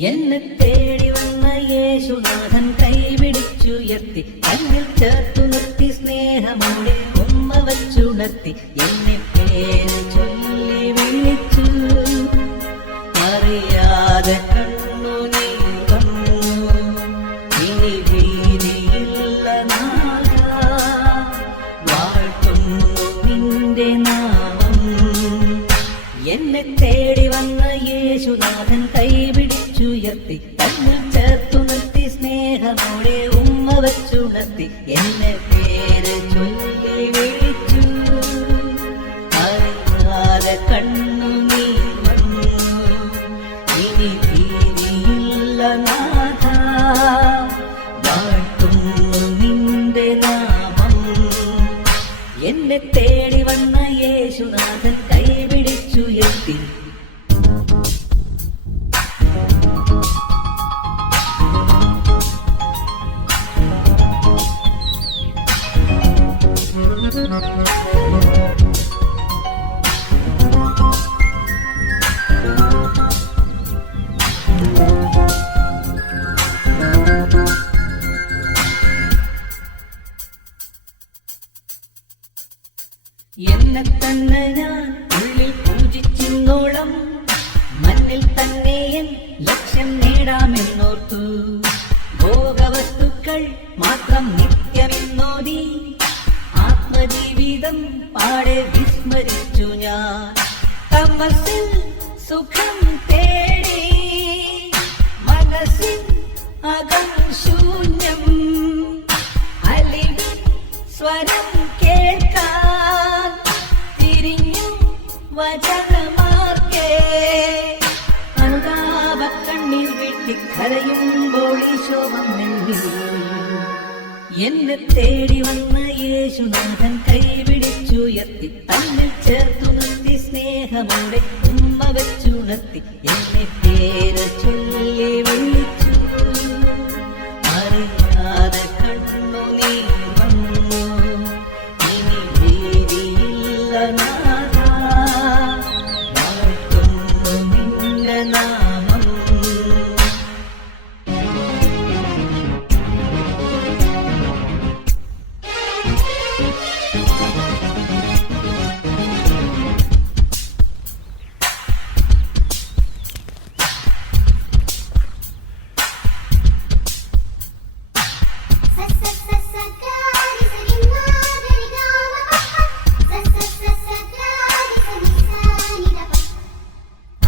എന്നെ തേടി വന്ന യേശുനാഥൻ കൈപിടിച്ചുയർത്തി കണ്ണിൽ ചേർത്തു നിർത്തി സ്നേഹമോടെ ഉമ്മ വച്ചുണർത്തി എന്നെ പേര് ചൊല്ലി വിളിച്ചു അറിയാതെ കണ്ണുനീർ വന്നു ഇനി ഭീതിയില്ല നാഥ വാഴ്ത്തുന്നു നിന്റെ നാമം എന്നെ തേടി വന്ന യേശുനാഥൻ കൈപിടിച്ചുയർത്തി കണ്ണിൽ ചേർത്തു നിർത്തി സ്നേഹമോടെ ഉമ്മ വച്ചുണർത്തി എന്നെ പേര് ചൊല്ലി വിളിച്ചു അറിയാതെ കണ്ണുനീർ വന്നു ഇനി ഭീതിയില്ല നാഥ വാഴ്ത്തുന്നു നിന്റെ നാമം എന്നെ തേടി വന്ന യേശുനാഥൻ കൈപിടിച്ചുയർത്തി എന്നെ തന്നെ ഞാൻ ഉള്ളിൽ പൂജിച്ചിന്നോളം മണ്ണിൽ തന്നെ എൻ ലക്ഷ്യം നേടാമെന്നോർത്തു ഭോഗവസ്തുക്കൾ മാത്രം നിത്യമെന്നോതി ആത്മജീവിതം പാടെ വിസ്മരിച്ചു ഞാൻ തമസിൽ സുഖം തേടി മനസ്സിൽ അകം ശൂന്യം അലിവിൻ സ്വരം കേൾക്കാൻ തിരിഞ്ഞു വചനമാർക്കേ അനുതാപ കണ്ണീർ വീട്ടി കരയുമ്പോൾ ഈശോ വന്നെങ്കിൽ എന്നെ തേടി വന്ന യേശുനാഥൻ കൈപിടിച്ചുയർത്തി തന്നിൽ ചേർത്തു നിർത്തി സ്നേഹമോടെ ഉമ്മ വെച്ചുണർത്തി എന്നെ പേര് ചൊല്ലി വിളിച്ചു അറിയാതെ കണ്ണുനീർ വന്നു ഇനി ഭീതിയില്ല നാഥ വാഴ്ത്തുന്നു നിന്റെ നാമം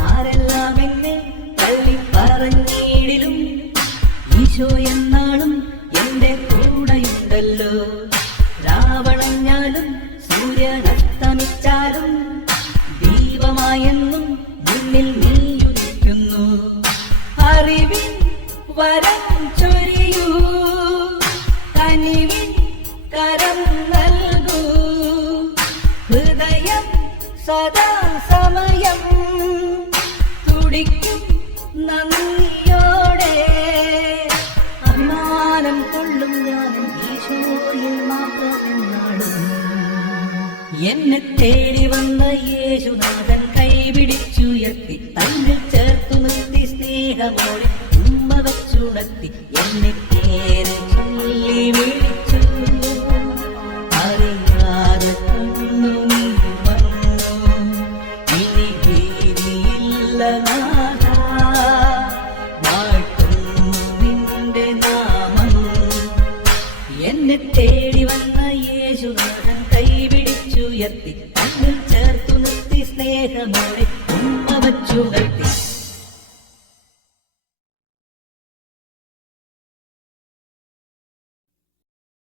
ആരെല്ലാം എന്നെ തള്ളി പറഞ്ഞിടിലും ഈശോ എന്നാളും എന്റെ കൂടെയുണ്ടല്ലോ രാവണഞ്ഞാലും സൂര്യനസ്തമിച്ചാലും ദീപമായെന്നും മുന്നിൽ നീയുദിക്കുന്നു അറിവിൻ വരം ചൊരിയൂ കനിവിൻ കരം നൽകൂ ഹൃദയം സദാ സമയം തുടിക്കും നന്ദിയോടെ അഭിമാനം കൊള്ളും ഞാനും ഈശോയിൽ മാത്രമെന്നാളും എന്നെ തേടി വന്ന യേശുനാഥൻ കൈപിടിച്ചുയർത്തി തന്നിൽ ചേർത്തു നിർത്തി സ്നേഹമോടെ ഉമ്മ വച്ചുണർത്തി എന്നെ പേര് ചൊല്ലി വിളിച്ചു അറിയാതെ കണ്ണുനീർ വന്നു ഇനി ഭീതിയില്ല നാഥ വാഴ്ത്തുന്നു നിന്റെ നാമം എന്നെ തേടി വന്ന യേശുനാഥൻ കൈപിടിച്ചുയർത്തി തന്നിൽ ചേർത്തു നിർത്തി സ്നേഹമോടെ ഉമ്മ വച്ചുണർത്തി